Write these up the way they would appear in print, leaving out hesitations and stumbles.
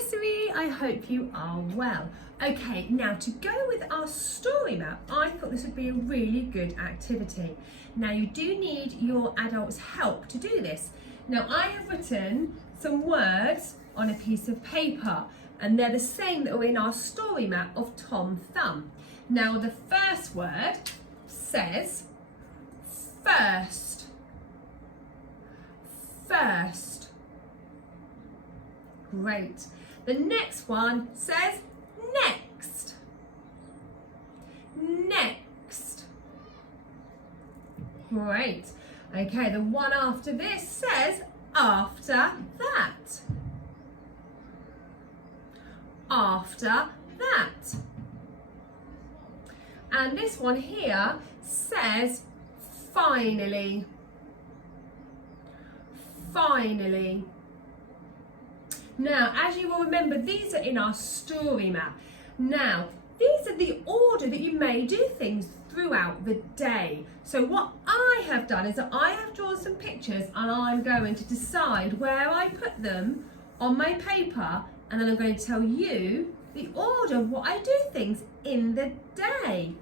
Nursery, I hope you are well. Okay, now to go with our story map, I thought this would be a really good activity. Now you do need your adults' help to do this. Now I have written some words on a piece of paper and they're the same that are in our story map of Tom Thumb. Now the first word says first. First. Great. The next one says next. Next. Great. Okay, the one after this says after that. After that. And this one here says finally. Finally. Now, as you will remember, these are in our story map. Now, these are the order that you may do things throughout the day. So what I have done is that I have drawn some pictures and I'm going to decide where I put them on my paper, and then I'm going to tell you the order of what I do things in the day.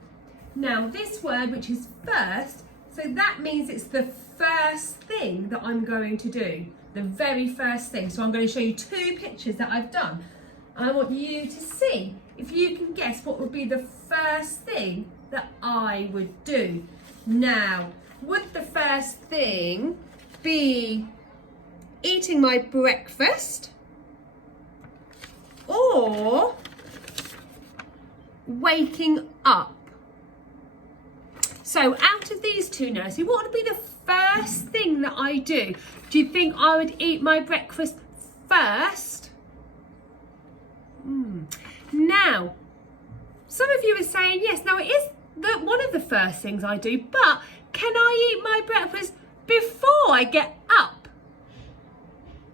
Now, this word, which is first, so that means it's the first thing that I'm going to do. The very first thing. So I'm going to show you two pictures that I've done. I want you to see if you can guess what would be the first thing that I would do. Now, would the first thing be eating my breakfast or waking up? So out of these two, Nursery, what would be the first thing that I do? Do you think I would eat my breakfast first? Now, some of you are saying yes. Now, it is one of the first things I do, but can I eat my breakfast before I get up?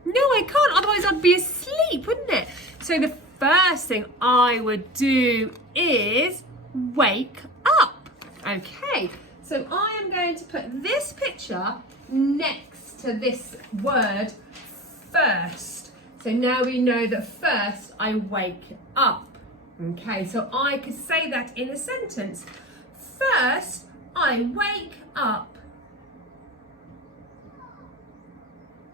No, I can't. Otherwise, I'd be asleep, wouldn't it? So the first thing I would do is wake up. Okay, so I am going to put this picture next to this word first. So now we know that first I wake up. Okay, so I could say that in a sentence. First, I wake up.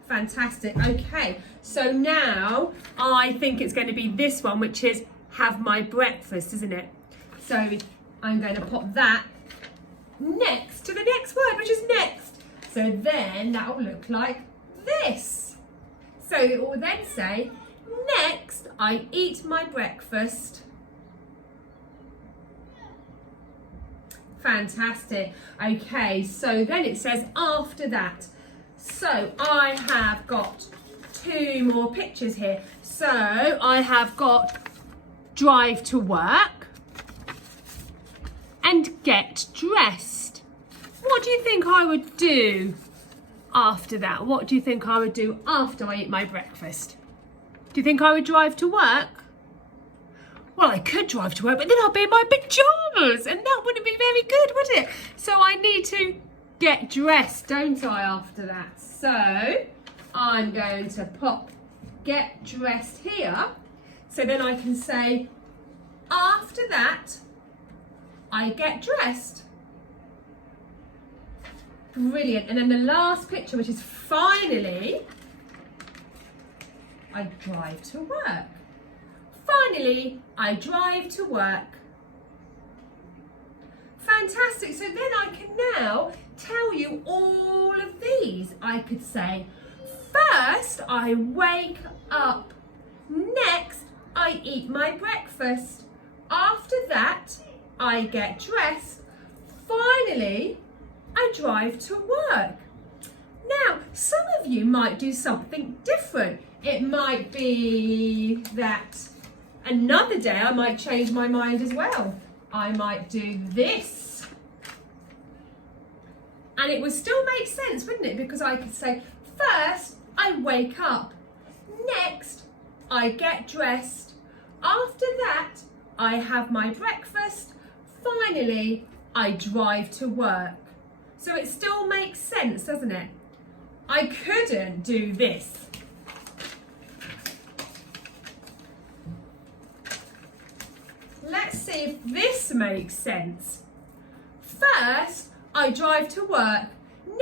Fantastic. Okay, so now I think it's going to be this one, which is have my breakfast, isn't it? So I'm going to pop that next to the next word, which is next. So then that will look like this. So it will then say, next I eat my breakfast. Fantastic. Okay, so then it says after that. So I have got two more pictures here. So I have got drive to work and get dressed. What do you think I would do after that? What do you think I would do after I eat my breakfast? Do you think I would drive to work? Well, I could drive to work, but then I'll be in my pyjamas and that wouldn't be very good, would it? So I need to get dressed, don't I, after that? So I'm going to pop get dressed here. So then I can say, after that, I get dressed. Brilliant. And then the last picture, which is finally, I drive to work. Finally, I drive to work. Fantastic. So then I can now tell you all of these. I could say, first, I wake up. Next, I eat my breakfast. After that, I get dressed. Finally, I drive to work. Now, some of you might do something different. It might be that another day I might change my mind as well. I might do this. And it would still make sense, wouldn't it? Because I could say, first, I wake up. Next, I get dressed. After that, I have my breakfast. Finally, I drive to work. So it still makes sense, doesn't it? I couldn't do this. let's see if this makes sense. First, I drive to work.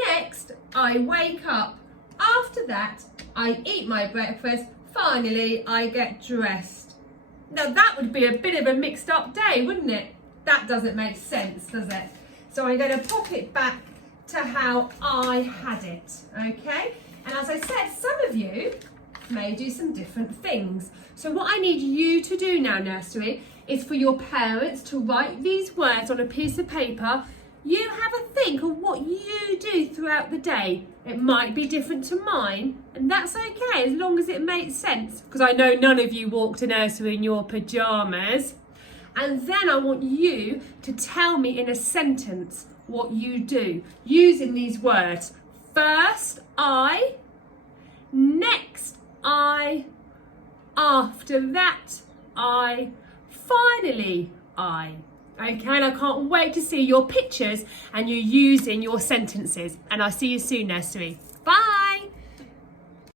Next, I wake up. After that, I eat my breakfast. Finally, I get dressed. Now that would be a bit of a mixed up day, wouldn't it? That doesn't make sense, does it? So I'm going to pop it back to how I had it, okay? And as I said, some of you may do some different things. So what I need you to do now, Nursery, is for your parents to write these words on a piece of paper. You have a think of what you do throughout the day. It might be different to mine, and that's okay as long as it makes sense, because I know none of you walk to nursery in your pyjamas. And then I want you to tell me in a sentence what you do using these words. First, I. Next, I. After that, I. Finally, I. Okay, and I can't wait to see your pictures and you using your sentences. And I'll see you soon, Nursery. Bye.